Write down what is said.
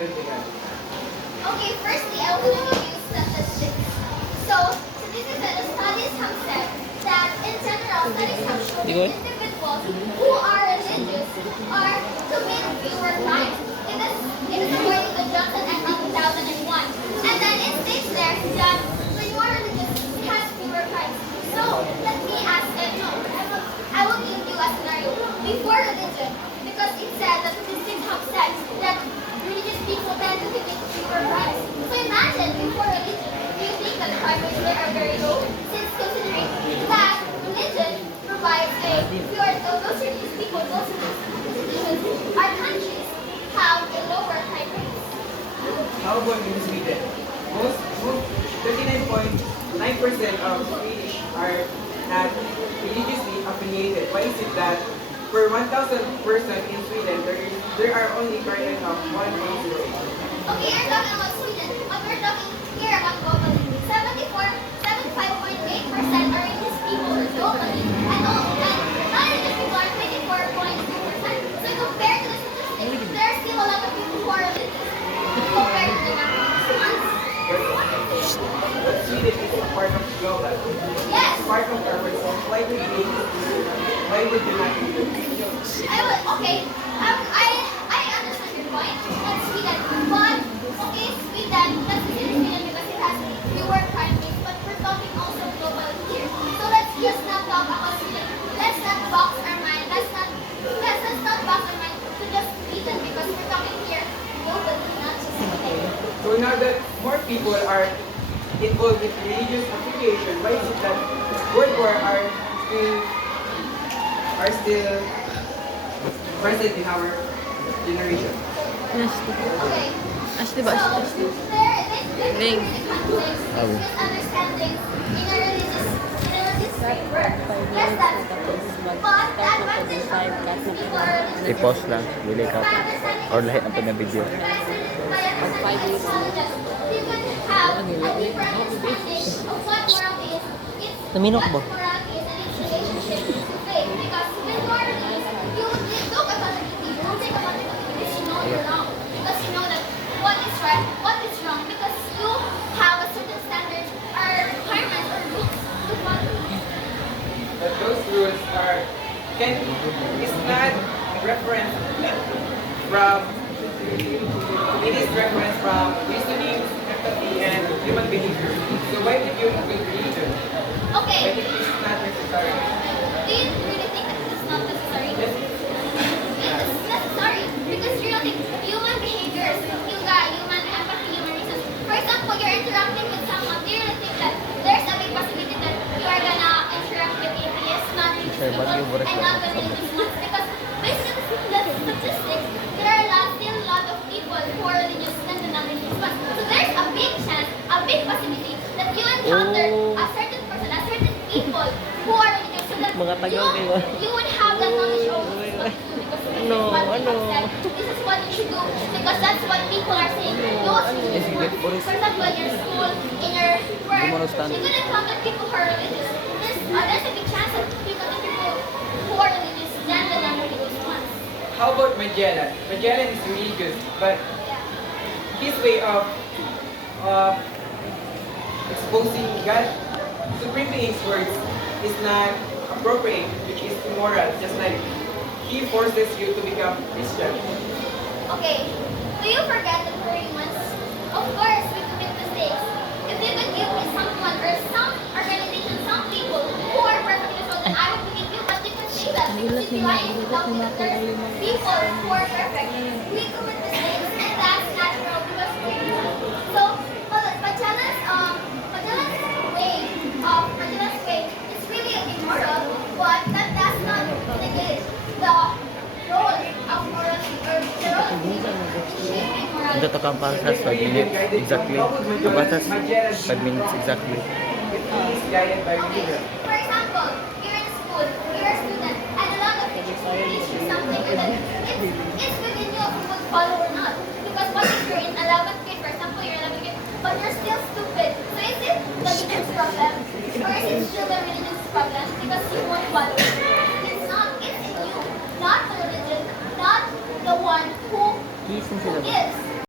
religion began? Okay, firstly, I want to use statistics. So this is that studies have said that in general, studies have shown that individuals who are religious are commit fewer crimes. It is according to Johnson et al. 2001. And then it states there that when you are religious, it has fewer crimes. So let me ask, I will give you a scenario before religion, because it said that statistics have said that religious people tend to commit fewer crimes. So imagine before religion, do you think that the crime rates there are very low? Since considering that religion provides a pure, those religious people, those institutions, our countries have a lower crime rates. How about in Sweden? Most 39.9% of Swedish are not religiously affiliated. Why is it that per 1,000 person in Sweden, there are only current of 1.08? Okay, you're talking about Sweden, but we're talking here about globally. 75.8% are religious people globally, and non-religious people are 24.2%. So compared to the statistics, there are still a lot of people who are religious compared to the non-religious ones. But Sweden is a part of global. Yes. Part of our world. Why would you not do it? I understand your point. That's Sweden, but okay, Sweden. Let's consider Sweden because it has fewer crime rates. But we're talking also global here. So let's just not talk about Sweden. Let's not box our mind. Let's not box our mind to just Sweden because we're talking here globally, not just Sweden. So now that more people are involved with religious affiliation, why is it that World War are still present in our generation? Okay. Ashley So, ba? Ashley. there Ning. conflicts, misunderstandings in a religious framework. Yes, that's true. But the advantage of people are religious. I-pause lang, dili ka. Or lahat ang pinabidyo. By understanding challenges, you can have a deeper understanding of what morality is. Naminok ba? What morality is and its relationship to faith. Because when you are religious, you would look accountability. You won't take accountability because you know you're wrong. Because you know that what is right, what is wrong. Because you have a certain standard or requirements or rules to follow. But those rules is not reference from, it is reference from reasoning, empathy, and human behavior. So why did you include religion? Okay. I think it's not necessary. Do you really think that this is not necessary? Yes. It's necessary because you know human behaviors, human empathy, human reasons. For example, you're interacting with someone. Do you really think that there's a big possibility that you are gonna interact with atheists, non-religious people, and non-religious ones? Because based on the statistics, there are still a lot of people who are religious than the non-religious ones. So there's a big chance, a big possibility that you encounter a certain person, a certain people who are religious, so that Mga tagaw kayo. you would have that knowledge of this is what No, people ano? said. This is what you should do because that's what people are saying. You also should do it. For example, in your school, in your work, you're gonna encounter people who are religious. There's a big chance that you're gonna people who are religious than the non-religious ones. How about Magellan? Magellan is religious, but Yeah. his way of exposing God, supreme being's words, is not appropriate, which is immoral, just like he forces you to become Christian. Okay. Do you forget that we're humans? Of course, we commit mistakes. If you could give me someone or some organization, some people who are perfectly so then I would believe you, but you can say that because if you lie, you tell me that there's people who are perfect. We commit mistakes, and that's natural because we're human. So, Magellan's way is really immoral, but that does not negate the role of morality or the role of religion in shaping morality. Ito to kampasas 5 minutes exactly. Kampasas 5 minutes exactly. If he is guided by Okay. religion. For example, you're in school, you're a student, and a lot of teachers will teach you something, and then it's within you if you would follow or not. Because what if you're in 11th grade, for example, you're 11th grade, but you're still stupid. So is it the teacher's problem? Or is it still the religion's problem? Because you won't follow. It's not, it's in you, not the religion, not the one who Gising sila ba? is.